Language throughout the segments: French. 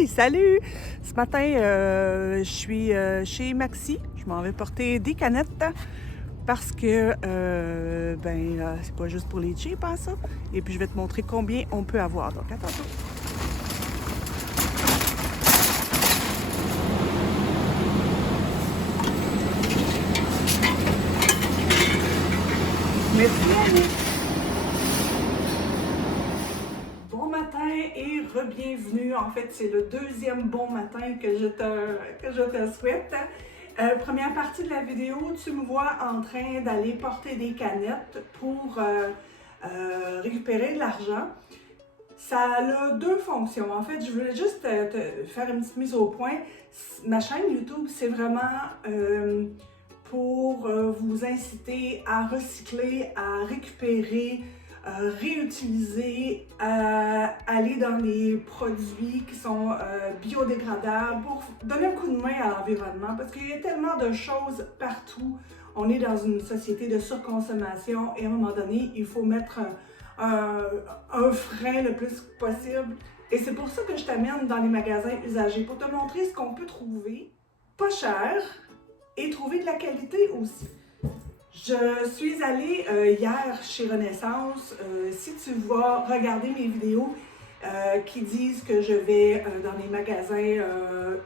Hey, salut! Ce matin, je suis chez Maxi. Je m'en vais porter des canettes parce que, c'est pas juste pour les cheap, hein, ça. Et puis, je vais te montrer combien on peut avoir. Donc, à tantôt. Merci, Annie. Bon matin et re-bienvenue. En fait, c'est le deuxième bon matin que je te souhaite. Première partie de la vidéo, tu me vois en train d'aller porter des canettes pour récupérer de l'argent. Ça a deux fonctions. En fait, je voulais juste te faire une petite mise au point. Ma chaîne YouTube, c'est vraiment pour vous inciter à recycler, à récupérer, réutiliser, aller dans les produits qui sont biodégradables pour donner un coup de main à l'environnement parce qu'il y a tellement de choses partout. On est dans une société de surconsommation et à un moment donné, il faut mettre un frein le plus possible. Et c'est pour ça que je t'amène dans les magasins usagés pour te montrer ce qu'on peut trouver pas cher et trouver de la qualité aussi. Je suis allée hier chez Renaissance. Si tu vas regarder mes vidéos qui disent que je vais dans les magasins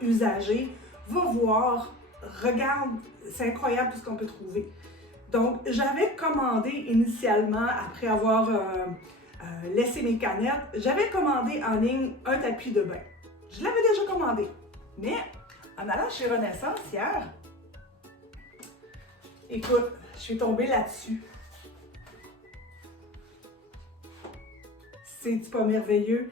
usagés, va voir, regarde, c'est incroyable tout ce qu'on peut trouver. Donc, j'avais commandé initialement, après avoir laissé mes canettes, j'avais commandé en ligne un tapis de bain. Je l'avais déjà commandé, mais en allant chez Renaissance hier, écoute, je suis tombée là-dessus. C'est pas merveilleux?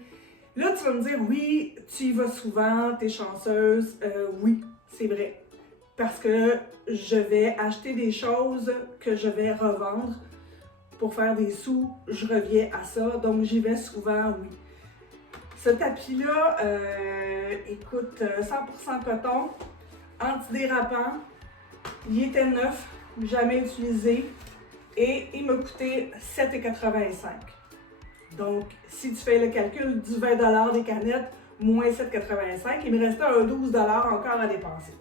Là, tu vas me dire, oui, tu y vas souvent, t'es chanceuse. Oui, c'est vrai. Parce que je vais acheter des choses que je vais revendre pour faire des sous. Je reviens à ça, donc j'y vais souvent, oui. Ce tapis-là, écoute, 100% coton, antidérapant, il était neuf, jamais utilisé et il m'a coûté 7,85 $. Donc, si tu fais le calcul du 20 $ des canettes, moins 7,85 $, il me restait un 12 $ encore à dépenser.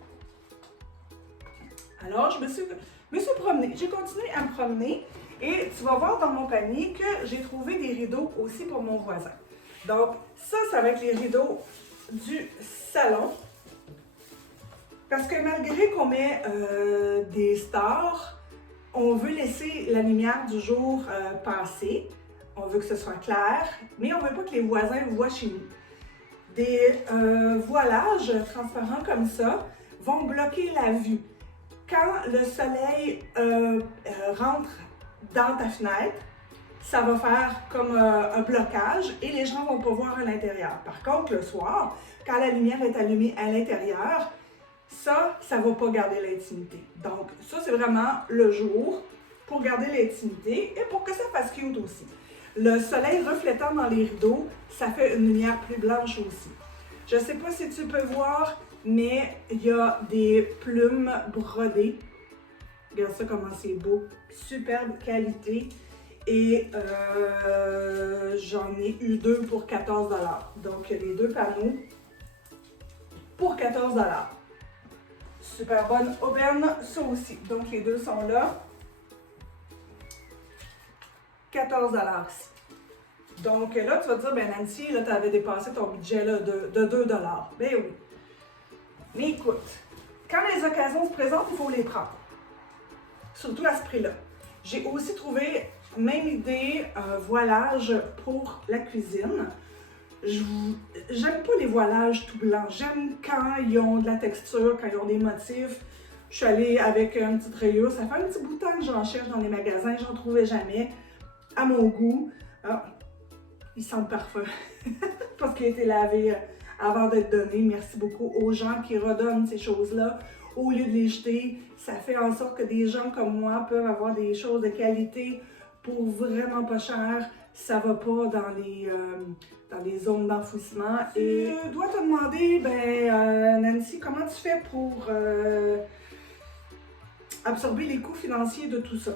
Alors, je me suis promenée. J'ai continué à me promener et tu vas voir dans mon panier que j'ai trouvé des rideaux aussi pour mon voisin. Donc, ça va être les rideaux du salon. Parce que malgré qu'on met des stores, on veut laisser la lumière du jour passer. On veut que ce soit clair, mais on ne veut pas que les voisins voient chez nous. Des voilages transparents comme ça vont bloquer la vue. Quand le soleil rentre dans ta fenêtre, ça va faire comme un blocage et les gens ne vont pas voir à l'intérieur. Par contre, le soir, quand la lumière est allumée à l'intérieur, ça ne va pas garder l'intimité. Donc, ça, c'est vraiment le jour pour garder l'intimité et pour que ça fasse cute aussi. Le soleil reflétant dans les rideaux, ça fait une lumière plus blanche aussi. Je ne sais pas si tu peux voir, mais il y a des plumes brodées. Regarde ça comment c'est beau. Superbe qualité. Et j'en ai eu deux pour 14 $. Donc, les deux panneaux pour 14 $. Super bonne aubaine, ça aussi. Donc, les deux sont là. 14 $ ici. Donc là, tu vas te dire, ben Nancy, là, tu avais dépassé ton budget là, de 2 $. Ben oui. Mais écoute, quand les occasions se présentent, il faut les prendre. Surtout à ce prix-là. J'ai aussi trouvé, même idée, un voilage pour la cuisine. J'aime pas les voilages tout blancs. J'aime quand ils ont de la texture, quand ils ont des motifs. Je suis allée avec une petite rayure. Ça fait un petit bout de temps que j'en cherche dans les magasins. J'en trouvais jamais. À mon goût. Ah, il sent parfum. Parce qu'il a été lavé avant d'être donné. Merci beaucoup aux gens qui redonnent ces choses-là. Au lieu de les jeter, ça fait en sorte que des gens comme moi peuvent avoir des choses de qualité pour vraiment pas cher. Ça va pas dans les zones d'enfouissement. Et tu dois te demander, Nancy, comment tu fais pour absorber les coûts financiers de tout ça?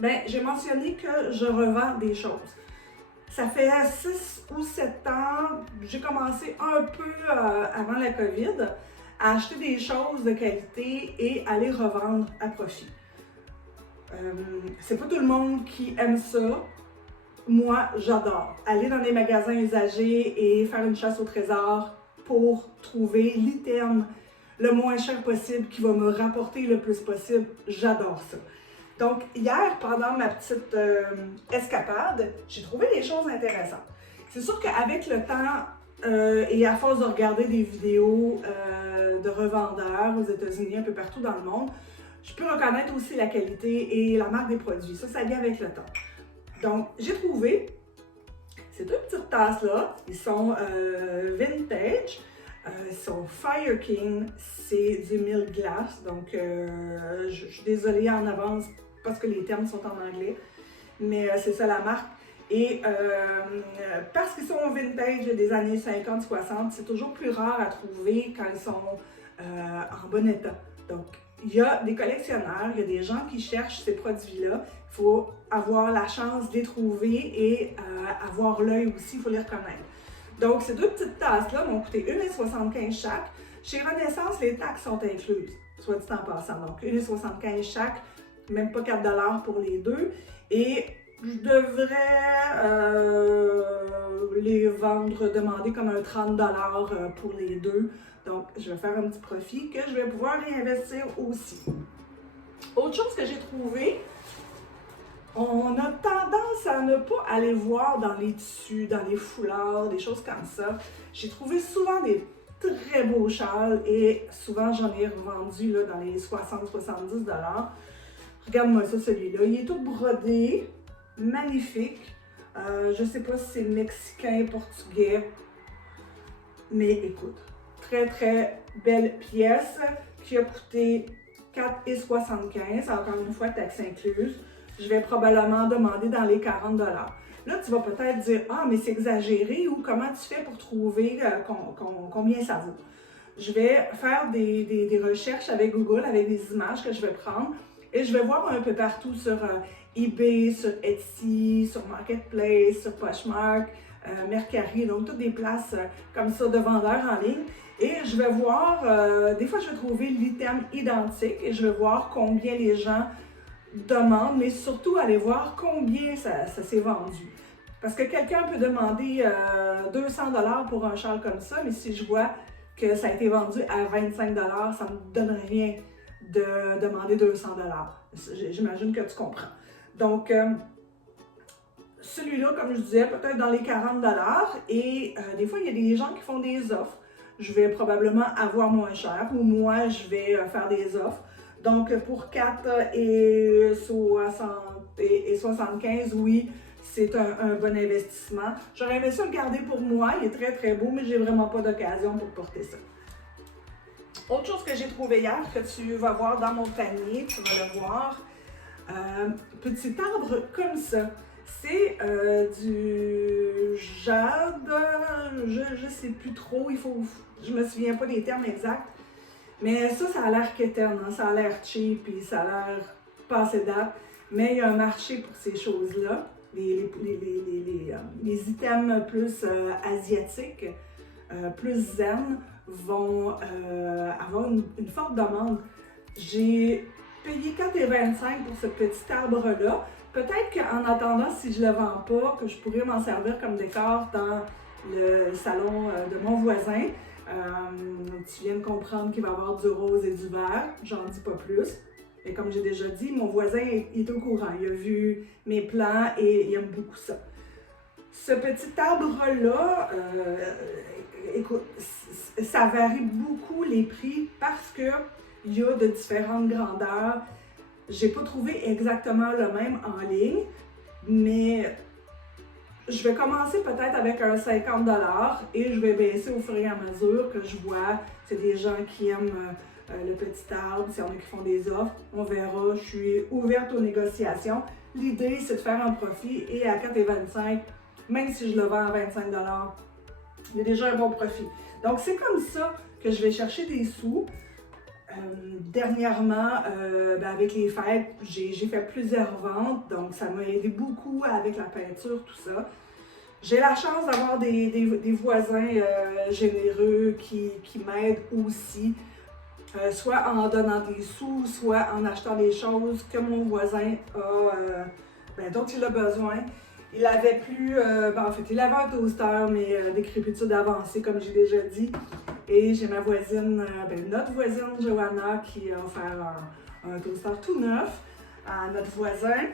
Ben, j'ai mentionné que je revends des choses. Ça fait 6 ou 7 ans, j'ai commencé un peu avant la COVID à acheter des choses de qualité et à les revendre à profit. C'est pas tout le monde qui aime ça. Moi, j'adore aller dans des magasins usagés et faire une chasse au trésor pour trouver l'item le moins cher possible qui va me rapporter le plus possible. J'adore ça. Donc, hier, pendant ma petite escapade, j'ai trouvé des choses intéressantes. C'est sûr qu'avec le temps et à force de regarder des vidéos de revendeurs aux États-Unis, un peu partout dans le monde, je peux reconnaître aussi la qualité et la marque des produits. Ça vient avec le temps. Donc, j'ai trouvé ces deux petites tasses-là. Ils sont vintage. Ils sont Fire King. C'est du mille glace. Donc, je suis désolée en avance parce que les termes sont en anglais. Mais c'est ça la marque. Et parce qu'ils sont vintage des années 50-60, c'est toujours plus rare à trouver quand ils sont en bon état. Donc, il y a des collectionneurs, il y a des gens qui cherchent ces produits-là. Il faut avoir la chance de les trouver et avoir l'œil aussi, il faut les reconnaître. Donc, ces deux petites tasses-là m'ont coûté 1,75 chaque. Chez Renaissance, les taxes sont incluses, soit dit en passant. Donc, 1,75 chaque, même pas 4 $ pour les deux. Et je devrais les vendre, demander comme un 30 $ pour les deux. Donc, je vais faire un petit profit que je vais pouvoir réinvestir aussi. Autre chose que j'ai trouvé, on a tendance à ne pas aller voir dans les tissus, dans les foulards, des choses comme ça. J'ai trouvé souvent des très beaux châles et souvent j'en ai revendu là, dans les 60-70 $. Regarde-moi ça, celui-là. Il est tout brodé, magnifique. Je ne sais pas si c'est mexicain, portugais, mais écoute, très très belle pièce qui a coûté 4,75 $. Encore une fois, taxe incluse. Je vais probablement demander dans les 40 $. Là, tu vas peut-être dire « Ah, mais c'est exagéré » ou « Comment tu fais pour trouver combien ça vaut? » Je vais faire des recherches avec Google, avec des images que je vais prendre et je vais voir un peu partout sur eBay, sur Etsy, sur Marketplace, sur Poshmark, Mercari, donc toutes des places comme ça de vendeurs en ligne. Et je vais voir, des fois je vais trouver l'item identique et je vais voir combien les gens demandent, mais surtout aller voir combien ça s'est vendu. Parce que quelqu'un peut demander 200 $ pour un châle comme ça, mais si je vois que ça a été vendu à 25 $, ça ne me donne rien de demander 200 $. J'imagine que tu comprends. Donc, celui-là, comme je disais, peut-être dans les 40 $. Et des fois, il y a des gens qui font des offres. Je vais probablement avoir moins cher ou moi, je vais faire des offres. Donc, pour 4,75 $, oui, c'est un bon investissement. J'aurais aimé ça le garder pour moi. Il est très, très beau, mais j'ai vraiment pas d'occasion pour porter ça. Autre chose que j'ai trouvé hier, que tu vas voir dans mon panier, tu vas le voir. Petit arbre comme ça. C'est du jade, je ne sais plus trop, je me souviens pas des termes exacts. Mais ça a l'air quétaine, hein? Ça a l'air cheap et ça a l'air passé date. Mais il y a un marché pour ces choses-là. Les items plus asiatiques, plus zen, vont avoir une forte demande. J'ai payé 4,25 $ pour ce petit arbre-là. Peut-être qu'en attendant, si je ne le vends pas, que je pourrais m'en servir comme décor dans le salon de mon voisin. Tu viens de comprendre qu'il va y avoir du rose et du vert, j'en dis pas plus. Et comme j'ai déjà dit, mon voisin est au courant, il a vu mes plans et il aime beaucoup ça. Ce petit arbre-là, écoute, ça varie beaucoup les prix parce qu'il y a de différentes grandeurs. J'ai pas trouvé exactement le même en ligne, mais je vais commencer peut-être avec un 50 $ et je vais baisser au fur et à mesure que je vois. C'est des gens qui aiment le petit arbre, s'il y en a qui font des offres, on verra. Je suis ouverte aux négociations. L'idée, c'est de faire un profit et à 4,25 $, même si je le vends à 25 $, il y a déjà un bon profit. Donc, c'est comme ça que je vais chercher des sous. Dernièrement, avec les fêtes, j'ai fait plusieurs ventes, donc ça m'a aidé beaucoup avec la peinture, tout ça. J'ai la chance d'avoir des voisins généreux qui m'aident aussi, soit en donnant des sous, soit en achetant des choses que mon voisin a, dont il a besoin. Il avait plus, en fait, il avait un toaster, mais décrépitude avancée, comme j'ai déjà dit. Et j'ai ma voisine, notre voisine Johanna, qui a offert un toaster tout neuf à notre voisin.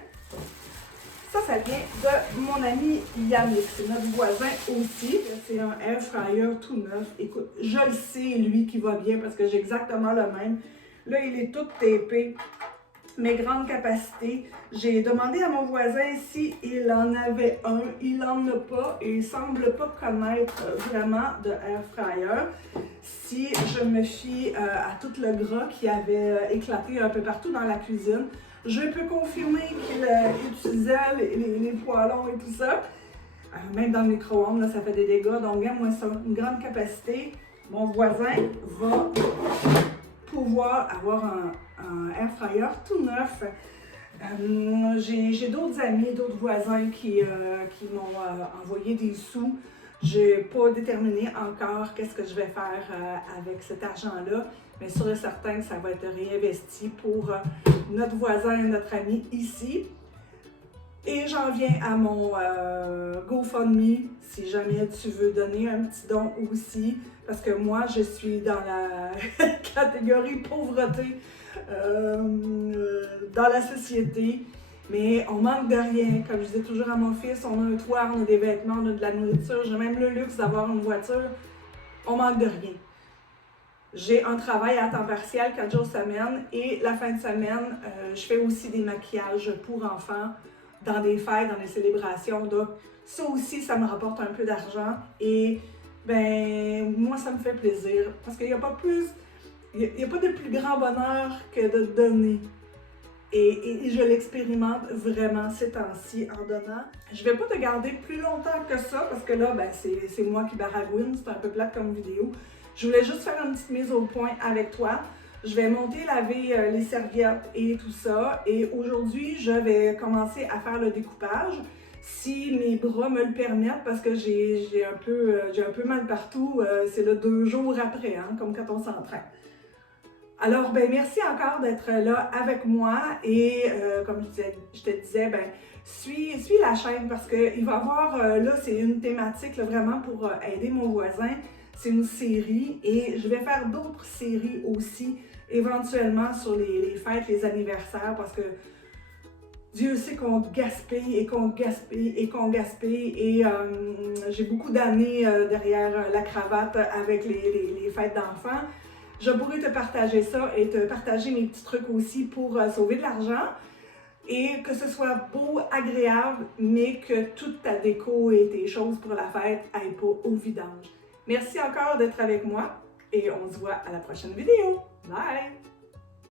Ça vient de mon ami Yannick, c'est notre voisin aussi. C'est un air fryer tout neuf. Écoute, je le sais, lui, qui va bien parce que j'ai exactement le même. Là, il est tout tapé. Mes grandes capacités. J'ai demandé à mon voisin s'il en avait un. Il n'en a pas et il ne semble pas connaître vraiment de air fryer. Si je me fie à tout le gras qui avait éclaté un peu partout dans la cuisine, je peux confirmer qu'il utilisait les poêlons et tout ça. Même dans le micro-ondes, ça fait des dégâts. Donc, regarde-moi ça, une grande capacité. Mon voisin va pouvoir avoir un air fryer tout neuf. J'ai d'autres amis, d'autres voisins qui m'ont envoyé des sous. Je n'ai pas déterminé encore qu'est-ce que je vais faire avec cet argent-là, mais sûr et certain que ça va être réinvesti pour notre voisin et notre ami ici. Et j'en viens à mon GoFundMe, si jamais tu veux donner un petit don aussi, parce que moi, je suis dans la catégorie pauvreté dans la société, mais on manque de rien. Comme je disais toujours à mon fils, on a un toit, on a des vêtements, on a de la nourriture, j'ai même le luxe d'avoir une voiture, on manque de rien. J'ai un travail à temps partiel, 4 jours semaine, et la fin de semaine, je fais aussi des maquillages pour enfants, dans des fêtes, dans des célébrations. Donc, ça aussi, ça me rapporte un peu d'argent. Et, moi, ça me fait plaisir. Parce qu'il n'y a pas de plus grand bonheur que de donner. Et je l'expérimente vraiment ces temps-ci en donnant. Je ne vais pas te garder plus longtemps que ça, parce que là, c'est moi qui baragouine. C'est un peu plate comme vidéo. Je voulais juste faire une petite mise au point avec toi. Je vais monter, laver les serviettes et tout ça. Et aujourd'hui, je vais commencer à faire le découpage. Si mes bras me le permettent, parce que j'ai un peu mal partout. C'est le 2 jours après, hein, comme quand on s'entraîne. Alors, merci encore d'être là avec moi. Et comme je te disais, suis la chaîne parce qu'il va y avoir, là, c'est une thématique là, vraiment pour aider mon voisin. C'est une série et je vais faire d'autres séries aussi, éventuellement sur les fêtes, les anniversaires, parce que Dieu sait qu'on gaspille et qu'on gaspille et qu'on gaspille. Et j'ai beaucoup d'années derrière la cravate avec les fêtes d'enfants. Je pourrais te partager ça et te partager mes petits trucs aussi pour sauver de l'argent. Et que ce soit beau, agréable, mais que toute ta déco et tes choses pour la fête n'aillent pas au vidange. Merci encore d'être avec moi et on se voit à la prochaine vidéo. Bye!